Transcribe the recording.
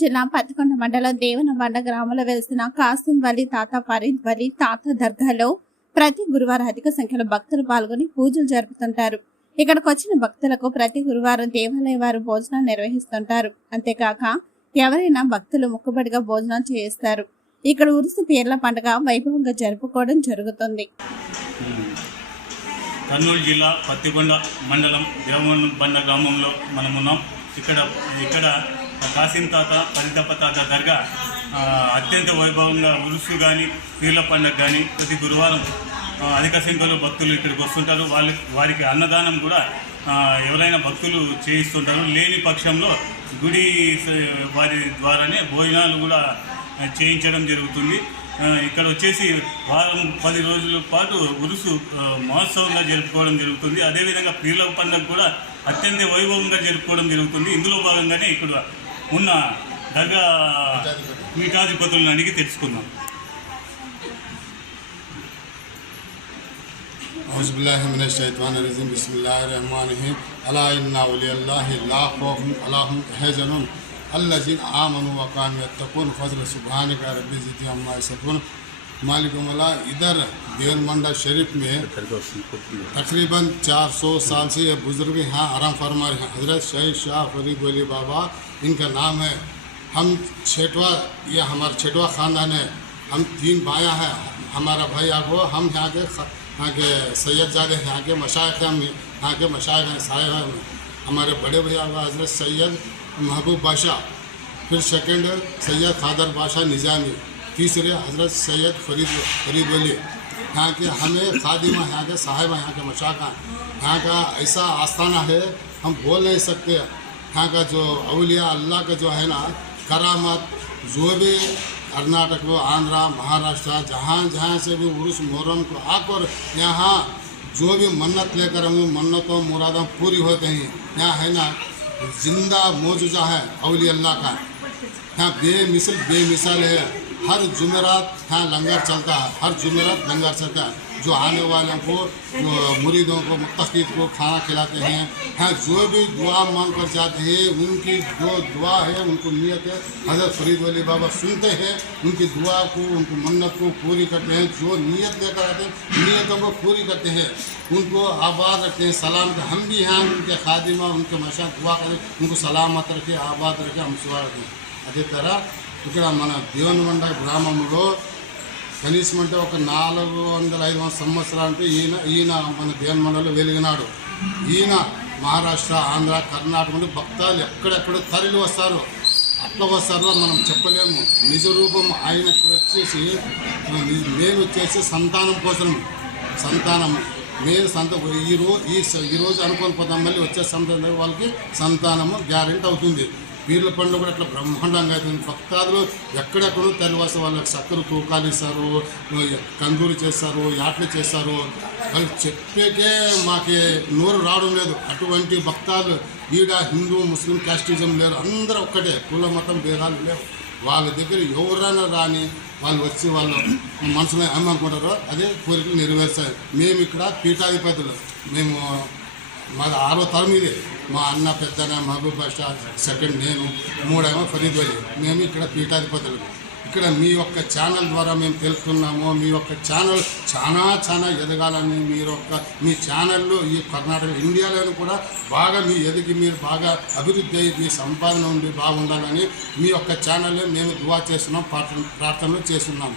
జిల్లా పత్తికొండ మండలం దేవనబండ గ్రామంలో వెలిసిన కాసిం వలి తాత ఫరీద్ వలి తాత దర్గాలో ప్రతి గురువారం అధిక సంఖ్యలో భక్తులు పాల్గొని పూజలు జరుపుతుంటారు. ఇక్కడికి వచ్చిన భక్తులకు ప్రతి గురువారం దేవాలయ వారు భోజనాలు నిర్వహిస్తుంటారు. అంతేకాక ఎవరైనా భక్తులు మొక్కుబడిగా భోజనాలు చేయిస్తారు. ఇక్కడ ఉరుసు పీర్ల పండుగ వైభవంగా జరుపుకోవడం జరుగుతుంది. కర్నూలు జిల్లా పత్తికొండ మండలం దేవనబండ గ్రామంలో మనమున్నాం. ఇక్కడ కాసిం తాత పరితప్ప తాత దర్గా అత్యంత వైభవంగా ఉరుసు కానీ పీర్ల పండుగ కానీ ప్రతి గురువారం అధిక సంఖ్యలో భక్తులు ఇక్కడికి వస్తుంటారు. వారికి అన్నదానం కూడా ఎవరైనా భక్తులు చేయిస్తుంటారు. లేని పక్షంలో గుడి వారి ద్వారానే భోజనాలు కూడా చేయించడం జరుగుతుంది. ఇక్కడ వచ్చేసి వారం 10 రోజుల పాటు ఉరుసు మహోత్సవంగా జరుపుకోవడం జరుగుతుంది. అదేవిధంగా పీర్ల పండుగ కూడా అత్యంత వైభవంగా జరుపుకోవడం జరుగుతుంది. ఇందులో భాగంగానే ఇక్కడ ఉన్న దర్గా పీఠాధిపతులను అడిగి తెలుసుకుందాం. औज़ुबिल्लाहिमिनश्शैतानिर्रजीम बिस्मिल्लाहिर्रहमानिर्रहीम अला इन्ना वलियल्लाहि ला खौफुन अलैहिम यहज़नून अल्लज़ीना आमनू व कानू यत्तक़ून फज़ल सुब्हानका रब्बि ज़िदनी अम्मा यसिफ़ून। मालिकुमुल्लाह इधर देवनबंडा शरीफ में तकरीबन 400 साल से ये बुज़ुर्ग यहाँ आराम फरमा रहे हैं। हज़रत शहीद शाह फरीद वली बाबा इनका नाम है। हम ये हमारा छठवा ख़ानदान है। हम 3 भाइयाँ हैं। हमारा भाई आगो हम यहाँ के सैयद ज़ादे हैं, यहाँ के मशाइख हैं, हम यहाँ के मशाइख हैं, साहिब हैं। हमारे बड़े भैया का हज़रत सैयद महबूब बादशाह, फिर सेकंड सैयद खादर बादशाह निज़ामी, तीसरे हज़रत सैयद फरीद वली। यहाँ के हमें खादिमा, यहाँ के साहिब हैं, यहाँ के मशाइख हैं। यहाँ का ऐसा आस्थाना है हम बोल नहीं सकते। यहाँ का जो औलिया अल्लाह का जो है ना करामत, जो भी कर्नाटक को आंध्रा महाराष्ट्र जहाँ से भी उर्स मुहर्रम को आकर यहाँ जो भी मन्नत लेकर हम मन्नतों मुरादों पूरी होते हैं। यहाँ है ना जिंदा मौजूदा है औलिया अल्लाह का। यहाँ बेमिसाल है। हर जुमेरात यहाँ लंगर चलता है, हर जुमेरात लंगर चलता है। जो आने वालों को, जो मुरीदों को, मुत्तकीद को खाना खिलाते हैं। हाँ, जो भी दुआ मांग कर जाते हैं उनकी जो दुआ है, उनको नियत है, हज़रत फरीद वली बाबा सुनते हैं। उनकी दुआ को, उनको मन्नत को पूरी करते हैं। जो नियत लेकर आते हैं नियतों को पूरी करते हैं, उनको आबाद रखते हैं, सलामत। हम भी यहाँ उनके खादिमा, उनके मशा दुआ करें, उनको सलामत रखे, आबाद रखे, हम सुवा रखें। अदे तरह ఇక్కడ మన దేవనబండ గ్రామంలో కనీసం అంటే ఒక 400-500 సంవత్సరాలంటే ఈయన మన దేవనబండలో వెలిగినాడు. ఈయన మహారాష్ట్ర, ఆంధ్ర, కర్ణాటక నుండి భక్తులు ఎక్కడెక్కడో తరలి వస్తారు. అట్లా వస్తారో మనం చెప్పలేము. నిజ రూపం ఆయనకు వచ్చేసి మేము వచ్చేసి సంతానం కోసం, ఈరోజు అనుకొని పోతాం, మళ్ళీ వచ్చే సంతానం వాళ్ళకి సంతానము గ్యారెంటీ అవుతుంది. పీర్ల పండుగ కూడా అట్లా బ్రహ్మాండంగా అవుతుంది. భక్తాదులు ఎక్కడెక్కడో తల్లివాస వాళ్ళకి చక్కెర తూకాలు ఇస్తారు, కందూరి చేస్తారు, యాట్లు చేస్తారు. వాళ్ళు చెప్పేకే మాకు నోరు రావడం లేదు. అటువంటి భక్తాలు ఈడ హిందూ ముస్లిం క్యాస్టిజం లేరు, అందరూ ఒక్కటే, కుల మతం భేదాలు లేవు. వాళ్ళ దగ్గర ఎవరైనా రాని వాళ్ళు వచ్చి వాళ్ళ మనసులో ఏమనుకుంటారో అదే కోరికలు నెరవేర్చారు. మేము ఇక్కడ పీఠాధిపతులు, మేము మాది 6వ తరం ఇది. మా అన్న పెద్దన మహబూబ్ బాషా, సెకండ్ నేను, 3ఏమో ఫరీద్ వలి. మేము ఇక్కడ పీఠాధిపతులు. ఇక్కడ మీ యొక్క ఛానల్ ద్వారా మేము తెలుసుకున్నాము. మీ యొక్క ఛానల్ చాలా ఎదగాలని, మీ ఛానల్లో ఈ కర్ణాటక ఇండియాలోని కూడా బాగా మీరు బాగా అభివృద్ధి అయ్యి మీ సంపాదన ఉండి బాగుండాలని మీ యొక్క ఛానల్లో మేము దువా చేస్తున్నాం, ప్రార్థనలు చేస్తున్నాము.